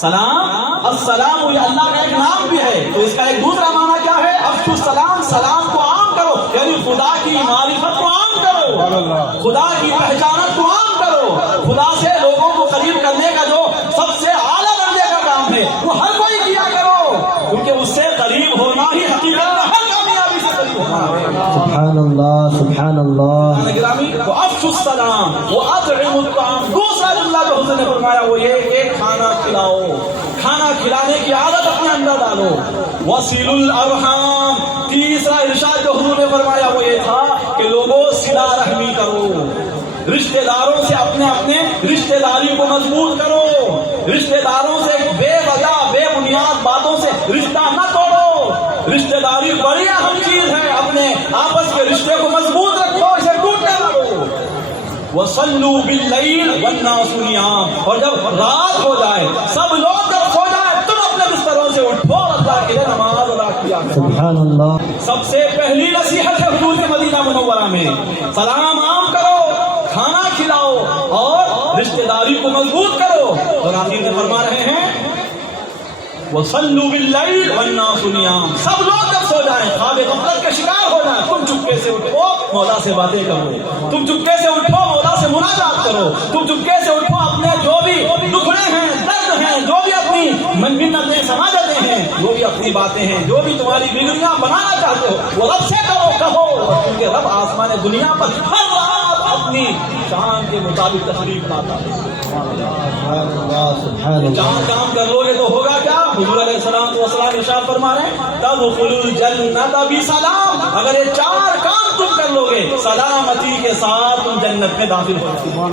سلام السلام یہ اللہ کا ایک نام بھی ہے، تو اس کا ایک دوسرا معنی کیا ہے؟ افشوا السلام، سلام کو عام کرو، یعنی خدا کی معرفت کو عام کرو، خدا کی پہچانت کو عام کرو، خدا سے لوگوں کو قریب کرنے کا جو سب سے اعلیٰ درجے کا کام ہے وہ ہر کوئی کیا کرو، کیونکہ اس سے قریب ہونا ہی حقیقت میں ہر کامیابی سے قریب ہونا ہے۔ سبحان اللہ سبحان اللہ۔ وَأَفْشُوا السَّلَامَ وَأَطْعِمُوا الطَّعَامَ، دوسرا جملہ جو حضور نے فرمایا وہ یہ کہ کھانا کھلاؤ، کھانا کھلانے کی عادت اپنے اندر ڈالو۔ وَصِلُوا الْأَرْحَامَ، تیسرا ارشاد جو حضور نے فرمایا وہ یہ تھا کہ لوگوں صلہ رحمی کرو، رشتہ داروں سے اپنے رشتہ داری کو مضبوط کرو، رشتہ داروں سے بے وجہ بے بنیاد باتوں سے رشتہ نہ توڑو، رشتہ داری بڑی اہم چیز ہے، اپنے آپس کے رشتے کو مضبوط رکھو، اسے ٹوٹنے نہ دو۔ وَصَلُّوا بِاللَّيْلِ وَالنَّاسُ نِيَامٌ، اور جب رات ہو جائے، سب لوگ جب سو جائیں، تم اپنے بستروں سے اٹھو، اللہ کے لیے نماز ادا کیا کرو۔ سبحان اللہ۔ سب سے پہلی نصیحت ہے حضور کے مدینہ منورہ میں، سلام عام کرو، کھانا کھلاؤ اور رشتہ داری کو مضبوط کرو۔ اور آخر میں فرما رہے ہیں وَصَلُّوا بِاللَّيْلِ وَالنَّاسُ نِيَامٌ، سب لوگ جب سو جائیں، خواب غفلت کے شکار ہو جائیں، تم چپکے سے اٹھو، مولا سے باتیں کرو، تم چپکے سے اٹھو، مولا سے مناجات کرو، تم چپکے سے اٹھو، اپنے جو بھی دکھڑے ہیں، درد ہیں، جو بھی اپنی منتیں سماجتیں ہیں، جو بھی اپنی باتیں ہیں، جو بھی تمہاری بگڑیاں بنانا چاہتے ہو، وہ رب سے کرو، کہو، کیونکہ رب آسمان دنیا پر ہر رات اپنی شان کے مطابق تشریف لاتا ہے۔ چار کام کر لو گے تو ہوگا کیا؟ حضور علیہ السلام ارشاد فرما رہے ہیں تدخلوا الجنۃ بسلام، اگر یہ چار کام تم کر لو گے سلامتی کے ساتھ تم جنت میں داخل ہو۔